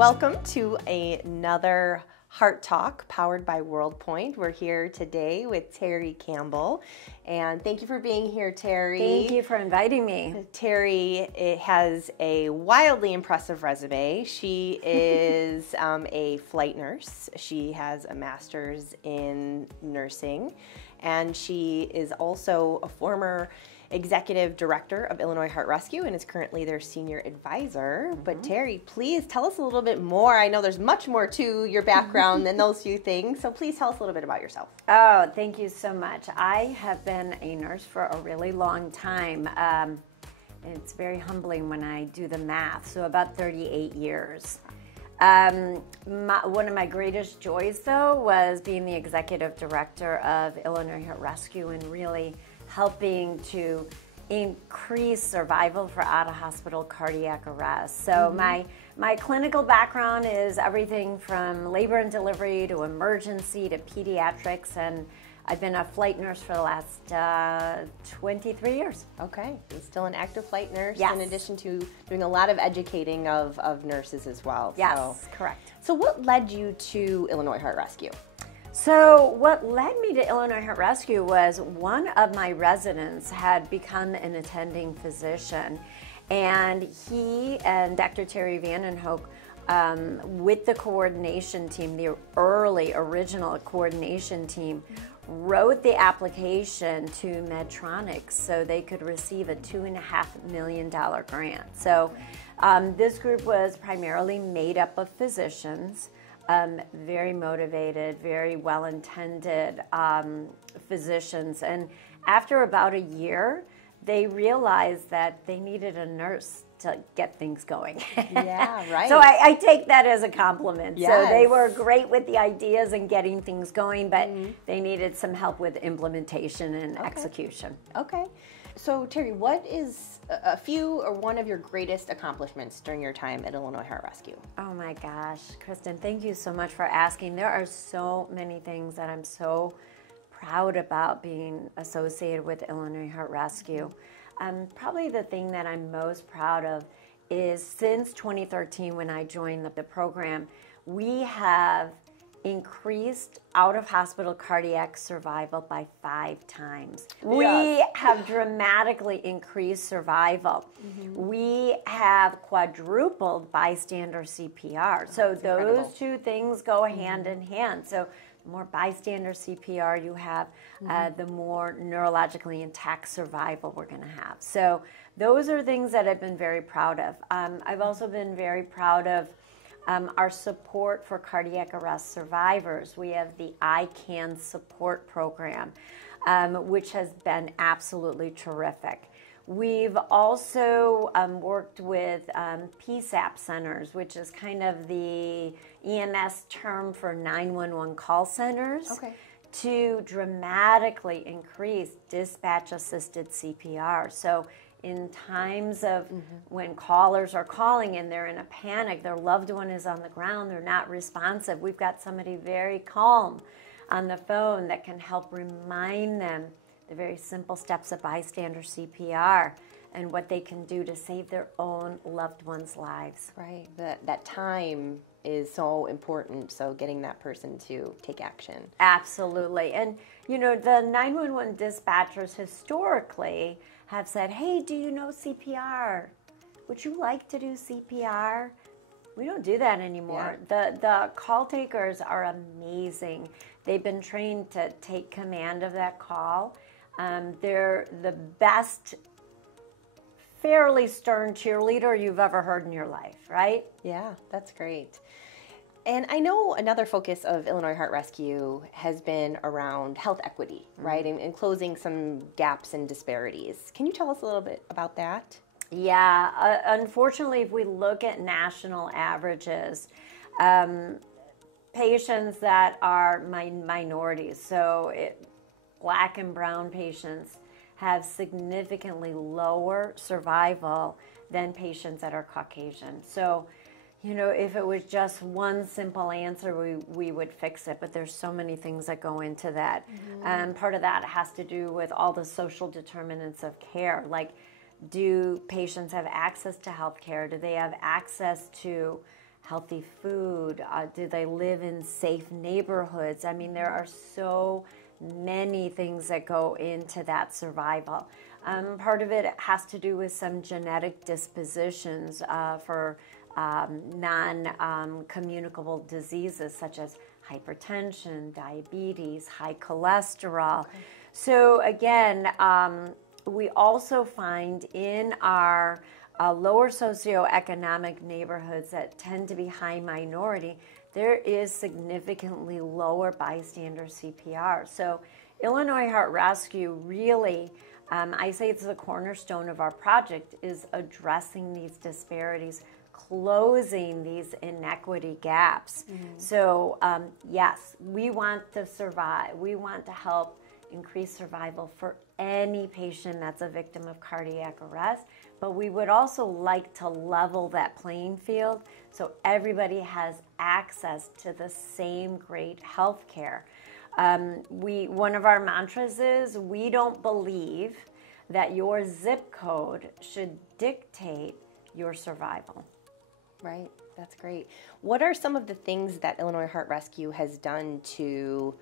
Welcome to another Heart Talk powered by WorldPoint. We're here today with Teri Campbell, and thank you for being here, Teri. Thank you for inviting me. Teri has a wildly impressive resume. She is a flight nurse. She has a master's in nursing, and she is also a former executive director of Illinois Heart Rescue and is currently their senior advisor. But Teri, please tell us a little bit more. I know there's much more to your background than those few things, so please tell us a little bit about yourself. Oh, thank you so much. I have been a nurse for a really long time. It's very humbling when I do the math, so about 38 years. One of my greatest joys, though, was being the executive director of Illinois Heart Rescue and really helping to increase survival for out-of-hospital cardiac arrest. So my clinical background is everything from labor and delivery to emergency to pediatrics, and I've been a flight nurse for the last 23 years. Okay, you're still an active flight nurse, yes, in addition to doing a lot of educating of nurses as well. Yes, correct. So what led you to Illinois Heart Rescue? So what led me to Illinois Heart Rescue was one of my residents had become an attending physician, and he and Dr. Teri Hock, with the coordination team, the original coordination team, wrote the application to Medtronic so they could receive a $2.5 million grant. So this group was primarily made up of physicians, very motivated, very well-intended physicians. And after about a year, they realized that they needed a nurse to get things going. Yeah, right. So I take that as a compliment. Yes. So they were great with the ideas and getting things going, but they needed some help with implementation and execution. Okay. So Teri, what is a few or one of your greatest accomplishments during your time at Illinois Heart Rescue? Oh my gosh, Cristin, thank you so much for asking. There are so many things that I'm so proud about being associated with Illinois Heart Rescue. Probably the thing that I'm most proud of is since 2013 when I joined the program, we have increased out-of-hospital cardiac survival by 5 times. We have dramatically increased survival. We have quadrupled bystander CPR. So those incredible. two things go hand in hand. So the more bystander CPR you have, the more neurologically intact survival we're going to have. So those are things that I've been very proud of. I've also been very proud of our support for cardiac arrest survivors. We have the ICAN support program, which has been absolutely terrific. We've also worked with PSAP centers, which is kind of the EMS term for 911 call centers, to dramatically increase dispatch-assisted CPR. So in times of when callers are calling and they're in a panic, their loved one is on the ground, they're not responsive, we've got somebody very calm on the phone that can help remind them the very simple steps of bystander CPR and what they can do to save their own loved ones' lives. Right, that time is so important, so getting that person to take action. Absolutely. And you know, the 911 dispatchers historically have said, hey, do you know CPR? Would you like to do CPR? We don't do that anymore. Yeah. The call takers are amazing. They've been trained to take command of that call. They're the best, fairly stern cheerleader you've ever heard in your life, right? Yeah, that's great. And I know another focus of Illinois Heart Rescue has been around health equity, right? And closing some gaps and disparities. Can you tell us a little bit about that? Yeah, unfortunately, if we look at national averages, patients that are minorities, so Black and brown patients, have significantly lower survival than patients that are Caucasian. So, you know, if it was just one simple answer, we would fix it, but there's so many things that go into that. And part of that has to do with all the social determinants of care, like do patients have access to health care? Do they have access to healthy food? Do they live in safe neighborhoods? I mean, there are so many things that go into that survival. Part of it has to do with some genetic dispositions for non-communicable diseases such as hypertension, diabetes, high cholesterol. Okay. So again, we also find in our lower socioeconomic neighborhoods that tend to be high minority, there is significantly lower bystander CPR. So Illinois Heart Rescue really, I say it's the cornerstone of our project, is addressing these disparities, closing these inequity gaps. So yes, we want to survive. We want to help increase survival for any patient that's a victim of cardiac arrest, but we would also like to level that playing field so everybody has access to the same great health care. One of our mantras is, we don't believe that your zip code should dictate your survival. Right, that's great. What are some of the things that Illinois Heart Rescue has done to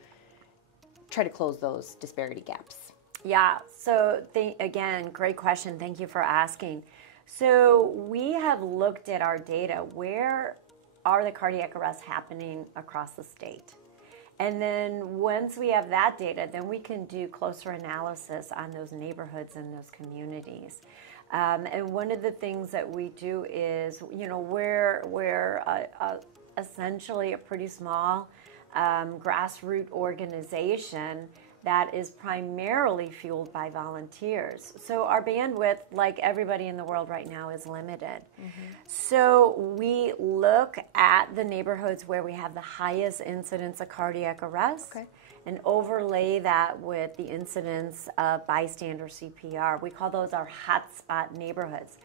try to close those disparity gaps? Yeah, so again, great question. Thank you for asking. So we have looked at our data. Where are the cardiac arrests happening across the state? And then once we have that data, then we can do closer analysis on those neighborhoods and those communities. And one of the things that we do is, we're essentially a pretty small grassroots organization that is primarily fueled by volunteers. So our bandwidth, like everybody in the world right now, is limited. So we look at the neighborhoods where we have the highest incidence of cardiac arrest, and overlay that with the incidence of bystander CPR. We call those our hotspot neighborhoods.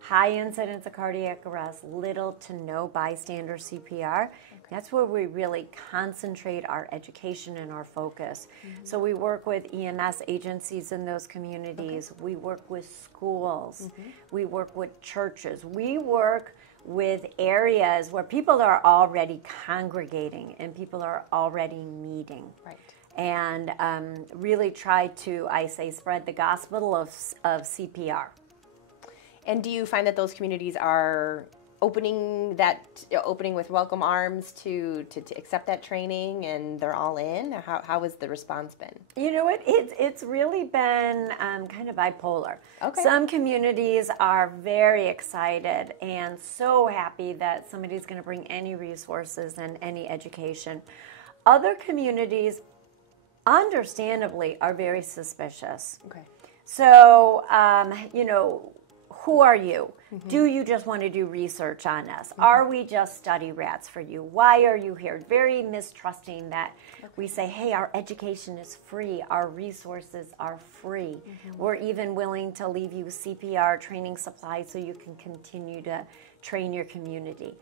High incidence of cardiac arrest, little to no bystander CPR. That's where we really concentrate our education and our focus. So we work with EMS agencies in those communities. We work with schools. We work with churches. We work with areas where people are already congregating and people are already meeting. Right. And really try to, I say, spread the gospel of CPR. And do you find that those communities are opening with welcome arms to accept that training, and they're all in? How has the response been? You know what? It's really been kind of bipolar. Okay. Some communities are very excited and so happy that somebody's going to bring any resources and any education. Other communities, understandably, are very suspicious. Okay. So, who are you? Do you just want to do research on us? Are we just study rats for you? Why are you here? Very mistrusting that we say, hey, our education is free. Our resources are free. We're even willing to leave you CPR training supplies so you can continue to train your community.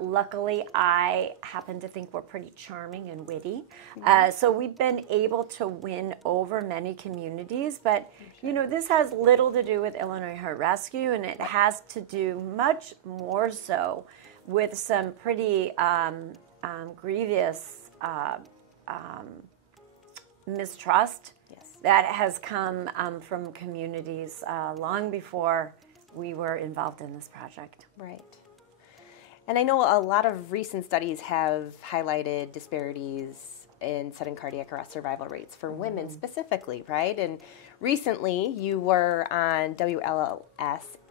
Luckily, I happen to think we're pretty charming and witty. So we've been able to win over many communities. But, this has little to do with Illinois Heart Rescue, and it has to do much more so with some pretty grievous mistrust that has come from communities long before we were involved in this project. Right. And I know a lot of recent studies have highlighted disparities in sudden cardiac arrest survival rates for women specifically, right? And recently you were on WLS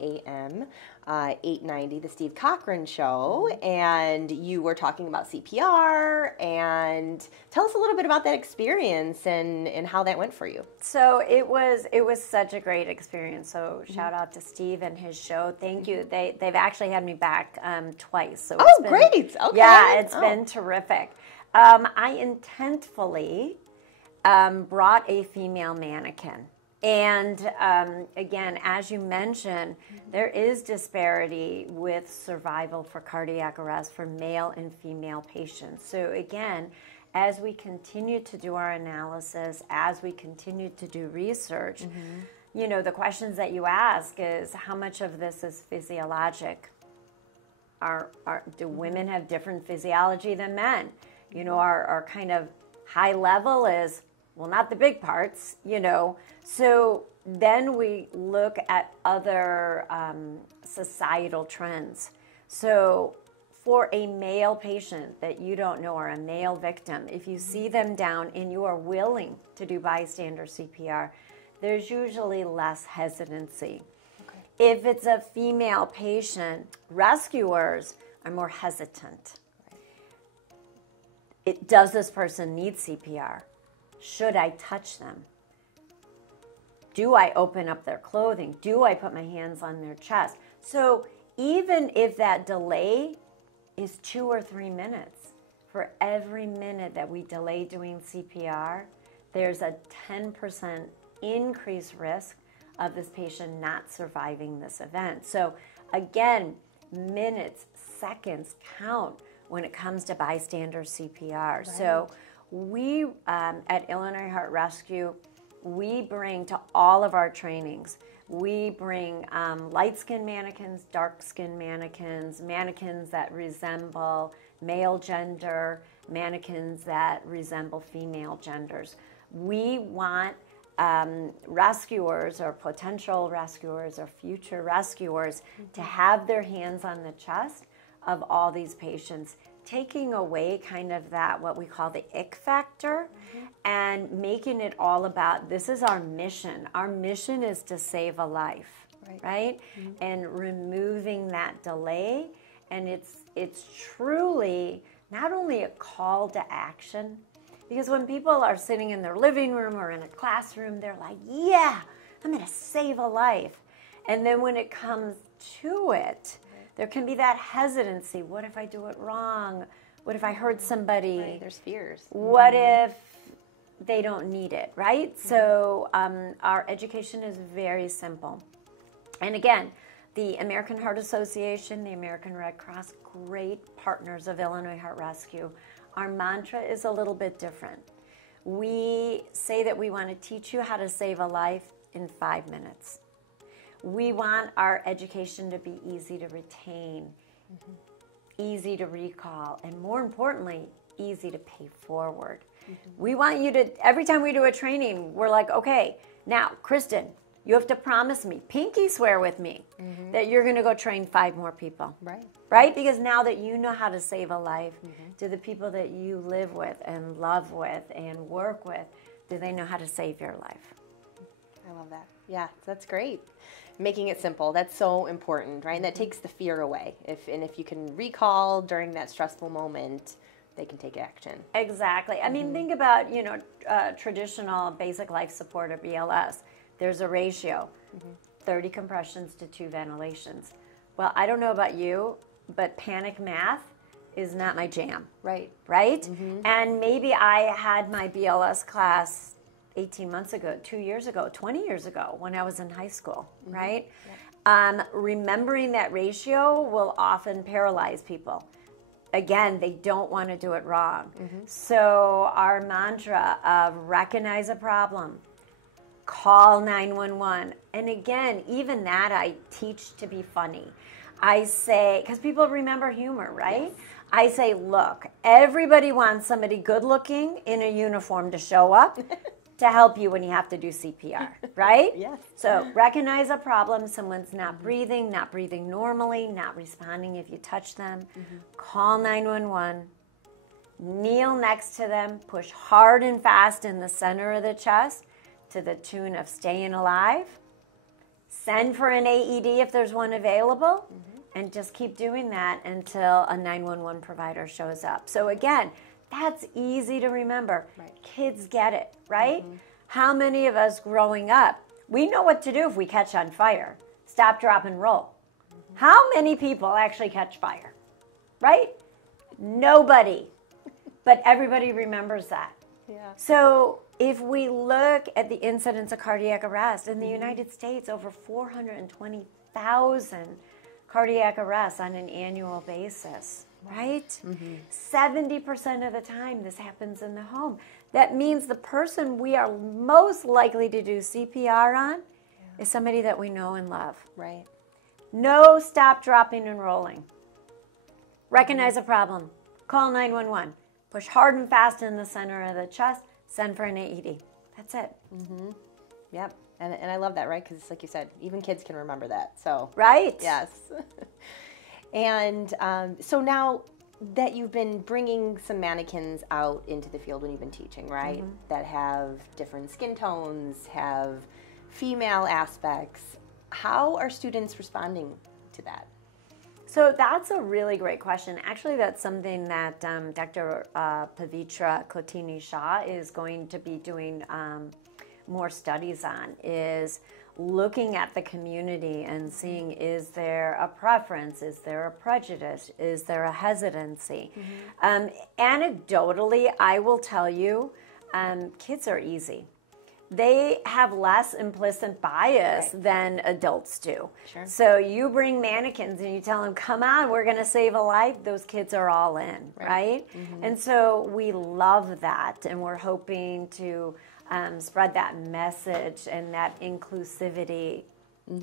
AM 890, the Steve Cochran show, and you were talking about CPR. And tell us a little bit about that experience and how that went for you. So it was such a great experience. So shout out to Steve and his show. Thank you. They've actually had me back twice. So it's been, great. Okay. Yeah, it's been terrific. I intentfully brought a female mannequin. And again, as you mentioned, there is disparity with survival for cardiac arrest for male and female patients. So again, as we continue to do our analysis, as we continue to do research, the questions that you ask is, how much of this is physiologic? do women have different physiology than men? You know, our kind of high level is, well, not the big parts, you know. So then we look at other societal trends. So for a male patient that you don't know, or a male victim, if you see them down and you are willing to do bystander CPR, there's usually less hesitancy. Okay. If it's a female patient, rescuers are more hesitant. Right. Does this person need CPR? Should I touch them? Do I open up their clothing? Do I put my hands on their chest? So even if that delay is 2 or 3 minutes, for every minute that we delay doing CPR, there's a 10% increased risk of this patient not surviving this event. So again, minutes, seconds count when it comes to bystander CPR. Right. So we at Illinois Heart Rescue, we bring to all of our trainings, we bring light-skinned mannequins, dark-skinned mannequins, mannequins that resemble male gender, mannequins that resemble female genders. We want rescuers or potential rescuers or future rescuers to have their hands on the chest of all these patients, taking away kind of that, what we call the ick factor, and making it all about, this is our mission. Our mission is to save a life, right? And removing that delay. And it's truly not only a call to action, because when people are sitting in their living room or in a classroom, they're like, yeah, I'm going to save a life. And then when it comes to it, there can be that hesitancy. What if I do it wrong? What if I hurt somebody? Right, there's fears. What if they don't need it, right? So our education is very simple. And again, the American Heart Association, the American Red Cross, great partners of Illinois Heart Rescue. Our mantra is a little bit different. We say that we want to teach you how to save a life in 5 minutes. We want our education to be easy to retain, easy to recall, and more importantly, easy to pay forward. We want you to, every time we do a training, we're like, okay, now, Cristin, you have to promise me, pinky swear with me, that you're going to go train 5 more people. Right? Because now that you know how to save a life, do the people that you live with and love with and work with, do they know how to save your life? I love that. Yeah, that's great. Making it simple, that's so important, right? And that takes the fear away. If you can recall during that stressful moment, they can take action. Exactly. I mean, think about, traditional basic life support or BLS. There's a ratio, 30 compressions to 2 ventilations. Well, I don't know about you, but panic math is not my jam. Right? And maybe I had my BLS class 18 months ago, 2 years ago, 20 years ago when I was in high school, right? Remembering that ratio will often paralyze people. Again, they don't want to do it wrong. So our mantra of recognize a problem, call 911. And again, even that I teach to be funny. I say, because people remember humor, right? Yes. I say, look, everybody wants somebody good looking in a uniform to show up to help you when you have to do CPR, right? Yes. So recognize a problem, someone's not breathing normally, not responding if you touch them. Call 911, kneel next to them, push hard and fast in the center of the chest to the tune of staying alive. Send for an AED if there's one available, and just keep doing that until a 911 provider shows up. So again, that's easy to remember. Kids get it, right? How many of us growing up, we know what to do if we catch on fire. Stop, drop, and roll. How many people actually catch fire, right? Nobody. But everybody remembers that. So if we look at the incidence of cardiac arrest, in the United States, over 420,000 cardiac arrests on an annual basis, right? 70% of the time this happens in the home. That means the person we are most likely to do CPR on is somebody that we know and love. Right. No stop, dropping, and rolling. Recognize a problem. Call 911. Push hard and fast in the center of the chest. Send for an AED. That's it. Mm-hmm. Yep. And I love that, right? Because like you said, even kids can remember that. So right. Yes. And so now that you've been bringing some mannequins out into the field when you've been teaching, right? Mm-hmm. That have different skin tones, have female aspects. How are students responding to that? So that's a really great question. Actually, that's something that Dr. Pavitra Kotini-Shah is going to be doing more studies on, is looking at the community and seeing, is there a preference, is there a prejudice, is there a hesitancy? Mm-hmm. Anecdotally, I will tell you, kids are easy. They have less implicit bias than adults do. Sure. So you bring mannequins and you tell them, come on, we're going to save a life. Those kids are all in, right? Mm-hmm. And so we love that, and we're hoping to spread that message and that inclusivity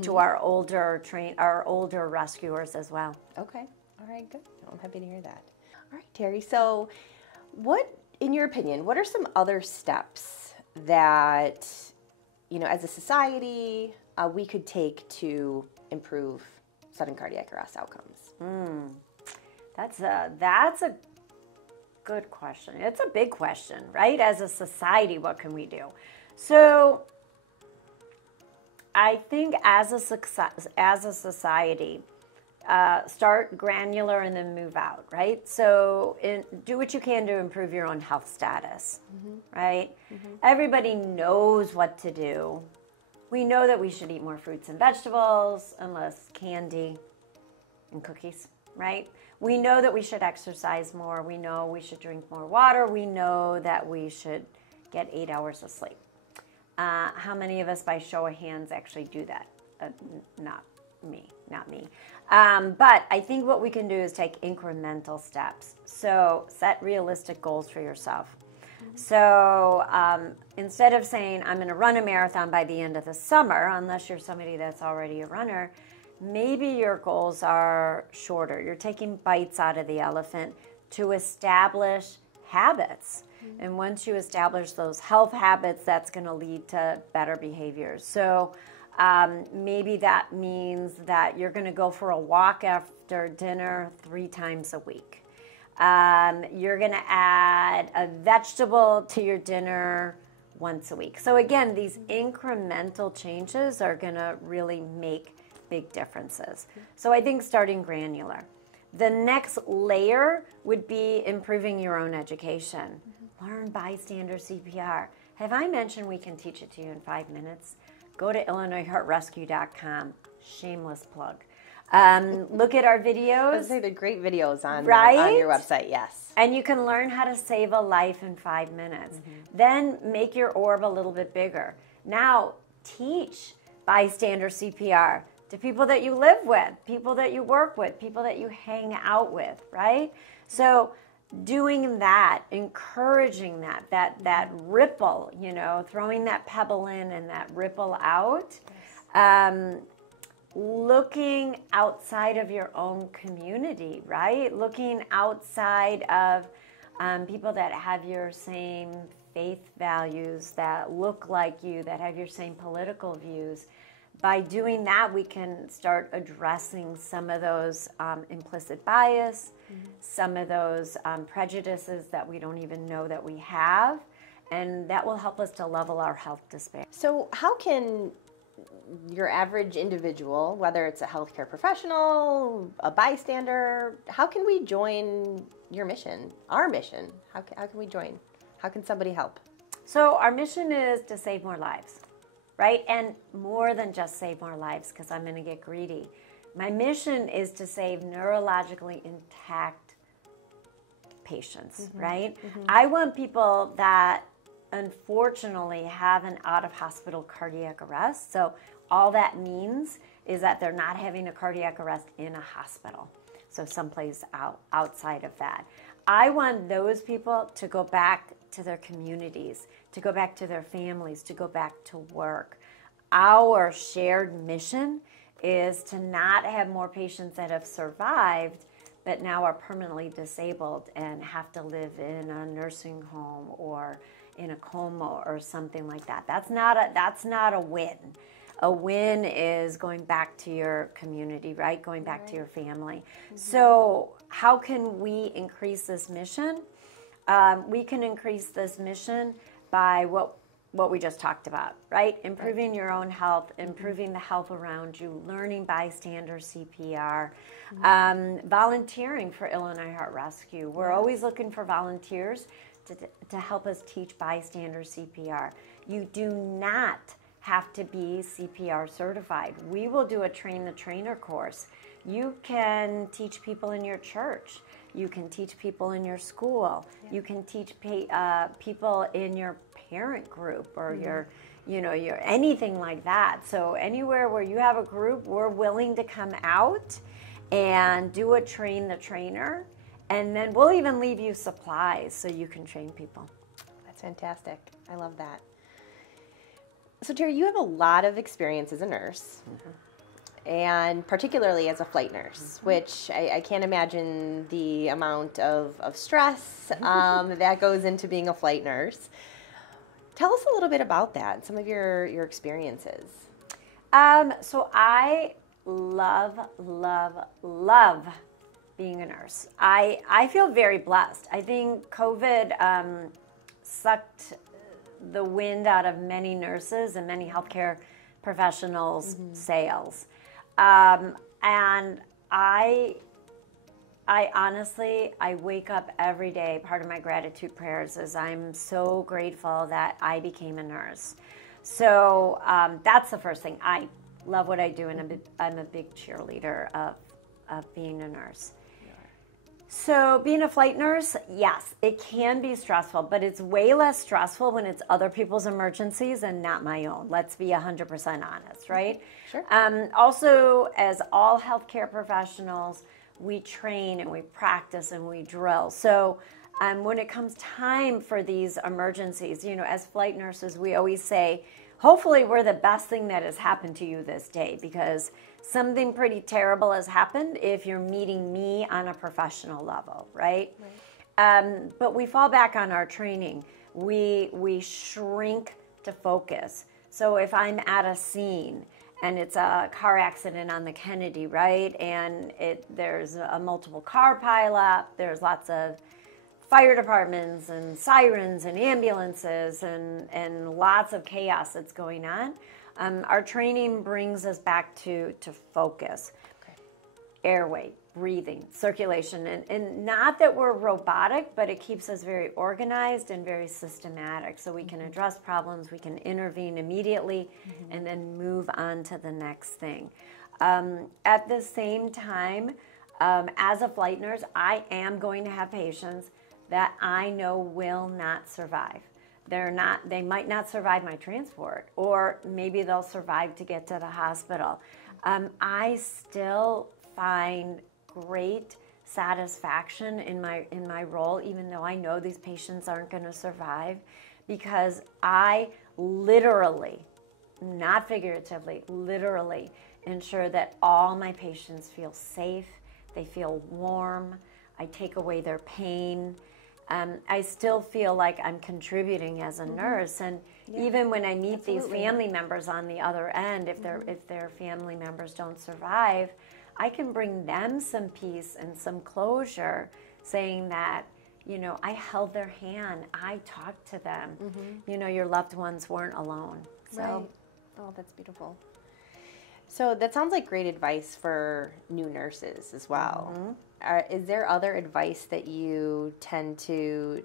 to our older rescuers as well. Okay. All right, good. I'm happy to hear that. All right, Teri. So what, in your opinion, what are some other steps that, you know, as a society, we could take to improve sudden cardiac arrest outcomes? That's a good question. It's a big question, right? As a society, what can we do? So I think as a society, start granular and then move out, right? So do what you can to improve your own health status, right? Mm-hmm. Everybody knows what to do. We know that we should eat more fruits and vegetables and less candy and cookies, right? We know that we should exercise more. We know we should drink more water. We know that we should get 8 hours of sleep. How many of us, by show of hands, actually do that? Not me. But I think what we can do is take incremental steps. So set realistic goals for yourself. Mm-hmm. So instead of saying, I'm going to run a marathon by the end of the summer, unless you're somebody that's already a runner, maybe your goals are shorter. You're taking bites out of the elephant to establish habits. Mm-hmm. And once you establish those health habits, that's going to lead to better behaviors. So maybe that means that you're going to go for a walk after dinner 3 times a week. You're going to add a vegetable to your dinner once a week. So again, these incremental changes are going to really make big differences. So I think starting granular. The next layer would be improving your own education. Learn bystander CPR. Have I mentioned we can teach it to you in 5 minutes? Go to IllinoisHeartRescue.com. Shameless plug. Look at our videos. Those are the great videos on your website, yes. And you can learn how to save a life in 5 minutes. Mm-hmm. Then make your orb a little bit bigger. Now teach bystander CPR to people that you live with, people that you work with, people that you hang out with, right? So doing that, encouraging that ripple, you know, throwing that pebble in and that ripple out, yes. Looking outside of your own community, right? Looking outside of people that have your same faith values, that look like you, that have your same political views. By doing that, we can start addressing some of those implicit bias, some of those prejudices that we don't even know that we have, and that will help us to level our health despair. So how can your average individual, whether it's a healthcare professional, a bystander, how can we join your mission, our mission? How can we join? How can somebody help? So our mission is to save more lives. Right? And more than just save more lives, because I'm going to get greedy. My mission is to save neurologically intact patients, right? Mm-hmm. I want people that unfortunately have an out-of-hospital cardiac arrest. So all that means is that they're not having a cardiac arrest in a hospital. So someplace outside of that. I want those people to go back to their communities, to go back to their families, to go back to work. Our shared mission is to not have more patients that have survived, that now are permanently disabled and have to live in a nursing home or in a coma or something like that. That's not a win. A win is going back to your community, right? Going back to your family. So how can we increase this mission? We can increase this mission by what we just talked about, right? Improving your own health, improving the health around you, learning bystander CPR, volunteering for Illinois Heart Rescue. We're always looking for volunteers to help us teach bystander CPR. You do not have to be CPR certified. We will do a train the trainer course. You can teach people in your church. You can teach people in your school. You can teach people in your parent group or your anything like that. So anywhere where you have a group, we're willing to come out and do a train the trainer, and then we'll even leave you supplies so you can train people. That's fantastic. I love that. So Teri, you have a lot of experience as a nurse. And particularly as a flight nurse, which I can't imagine the amount of stress that goes into being a flight nurse. Tell us a little bit about that, some of your experiences. So I love being a nurse. I feel very blessed. I think COVID sucked the wind out of many nurses and many healthcare professionals' sails. And I honestly, I wake up every day, part of my gratitude prayers is I'm so grateful that I became a nurse. So that's the first thing. I love what I do, and I'm a big cheerleader of being a nurse. So being a flight nurse, yes, it can be stressful, but it's way less stressful when it's other people's emergencies and not my own. Let's be 100% honest, right? Sure. Also, as all healthcare professionals, we train and we practice and we drill. So when it comes time for these emergencies, as flight nurses, we always say, hopefully we're the best thing that has happened to you this day, because something pretty terrible has happened if you're meeting me on a professional level, right? But we fall back on our training. We shrink to focus. So if I'm at a scene and it's a car accident on the Kennedy, right? And there's a multiple car pileup, there's lots of fire departments and sirens and ambulances and lots of chaos that's going on. Our training brings us back to focus, airway, breathing, circulation, and not that we're robotic, but it keeps us very organized and very systematic, so we can address problems, we can intervene immediately, and then move on to the next thing. At the same time, as a flight nurse, I am going to have patients that I know will not survive. They might not survive my transport, or maybe they'll survive to get to the hospital. I still find great satisfaction in my role, even though I know these patients aren't going to survive, because I literally, not figuratively, literally ensure that all my patients feel safe, they feel warm, I take away their pain. I still feel like I'm contributing as a nurse, and even when I meet these family members on the other end, if their family members don't survive, I can bring them some peace and some closure, saying that, I held their hand, I talked to them, your loved ones weren't alone. So, right. Oh, that's beautiful. So that sounds like great advice for new nurses as well. Is there other advice that you tend to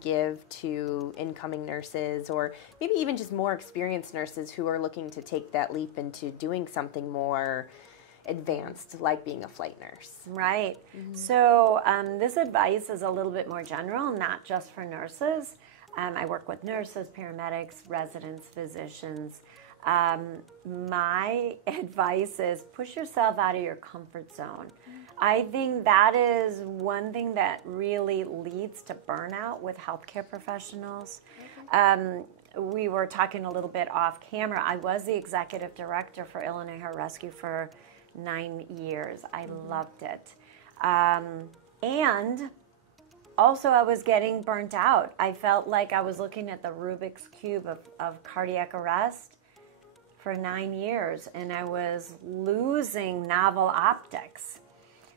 give to incoming nurses, or maybe even just more experienced nurses who are looking to take that leap into doing something more advanced, like being a flight nurse? Right. So this advice is a little bit more general, not just for nurses. I work with nurses, paramedics, residents, physicians. My advice is push yourself out of your comfort zone. I think that is one thing that really leads to burnout with healthcare professionals. We were talking a little bit off camera. I was the executive director for Illinois Heart Rescue for 9 years. I loved it. And also I was getting burnt out. I felt like I was looking at the Rubik's Cube of cardiac arrest for 9 years, and I was losing novel optics.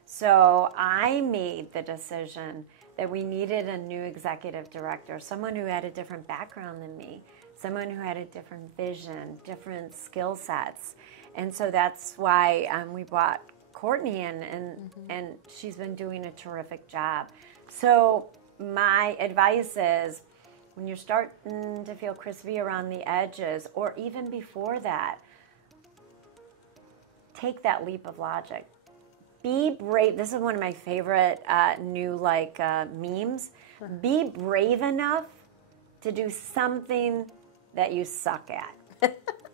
So I made the decision that we needed a new executive director, someone who had a different background than me, someone who had a different vision, different skill sets. And so that's why we brought Courtney in, and she's been doing a terrific job. So my advice is, when you're starting to feel crispy around the edges, or even before that, take that leap of logic. Be brave. This is one of my favorite new memes. Be brave enough to do something that you suck at.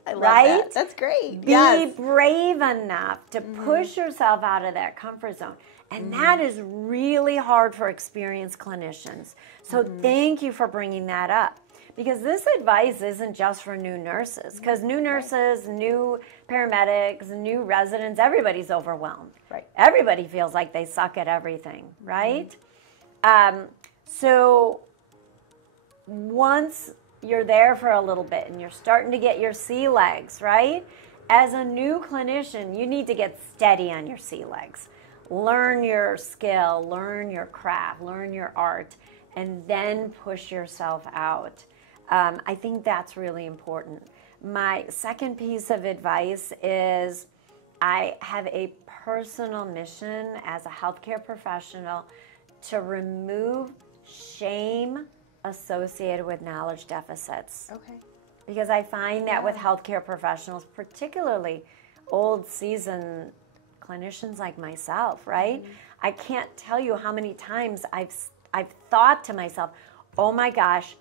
I love right? that. That's great. Be brave enough to push yourself out of that comfort zone. And that is really hard for experienced clinicians. So thank you for bringing that up. Because this advice isn't just for new nurses. Because new nurses, new paramedics, new residents, everybody's overwhelmed. Right. Everybody feels like they suck at everything, right? So once you're there for a little bit and you're starting to get your sea legs, right? As a new clinician, you need to get steady on your sea legs. Learn your skill, learn your craft, learn your art, and then push yourself out. I think that's really important. My second piece of advice is I have a personal mission as a healthcare professional to remove shame associated with knowledge deficits. Okay. Because I find that with healthcare professionals, particularly old seasoned clinicians like myself, right? I can't tell you how many times I've thought to myself, oh my gosh,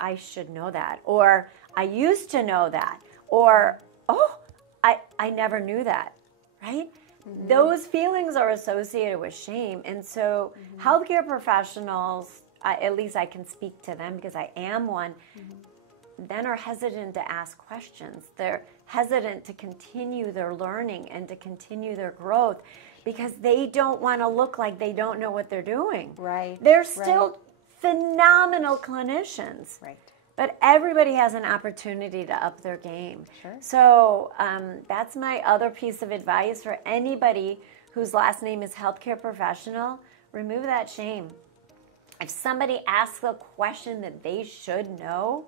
I should know that, or I used to know that, or oh, I never knew that, right? Those feelings are associated with shame. And so healthcare professionals, at least I can speak to them because I am one, then are hesitant to ask questions. They're hesitant to continue their learning and to continue their growth because they don't want to look like they don't know what they're doing. Right. They're still phenomenal clinicians. Right. But everybody has an opportunity to up their game. Sure. So that's my other piece of advice for anybody whose last name is healthcare professional. Remove that shame. If somebody asks a question that they should know,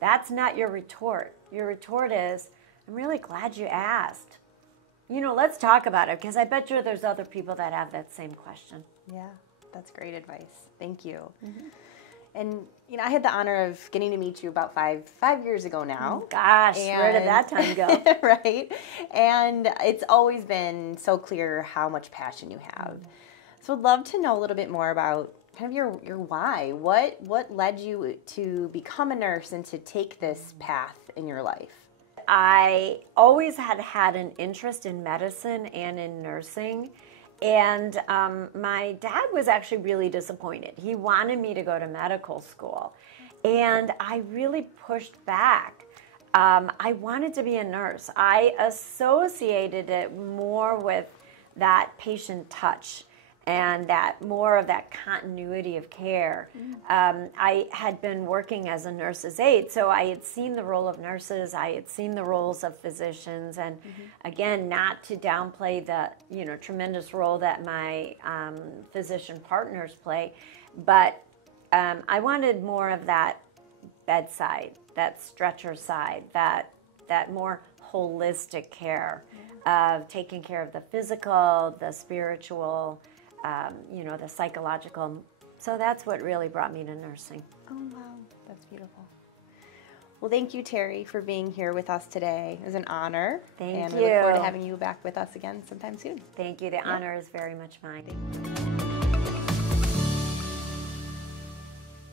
that's not your retort. Your retort is, I'm really glad you asked. Let's talk about it, because I bet you there's other people that have that same question. Yeah, that's great advice. Thank you. And, I had the honor of getting to meet you about five years ago now. Gosh, where did that time go? Right. And it's always been so clear how much passion you have. So I'd love to know a little bit more about kind of your why. What led you to become a nurse and to take this path in your life? I always had an interest in medicine and in nursing. And my dad was actually really disappointed. He wanted me to go to medical school. And I really pushed back. I wanted to be a nurse. I associated it more with that patient touch and that more of that continuity of care. I had been working as a nurse's aide, so I had seen the role of nurses, I had seen the roles of physicians, and again, not to downplay the tremendous role that my physician partners play, but I wanted more of that bedside, that stretcher side, that more holistic care of taking care of the physical, the spiritual, the psychological. So that's what really brought me to nursing. Oh, wow. That's beautiful. Well, thank you, Teri, for being here with us today. It was an honor. Thank you. And we look forward to having you back with us again sometime soon. Thank you. The honor is very much mine.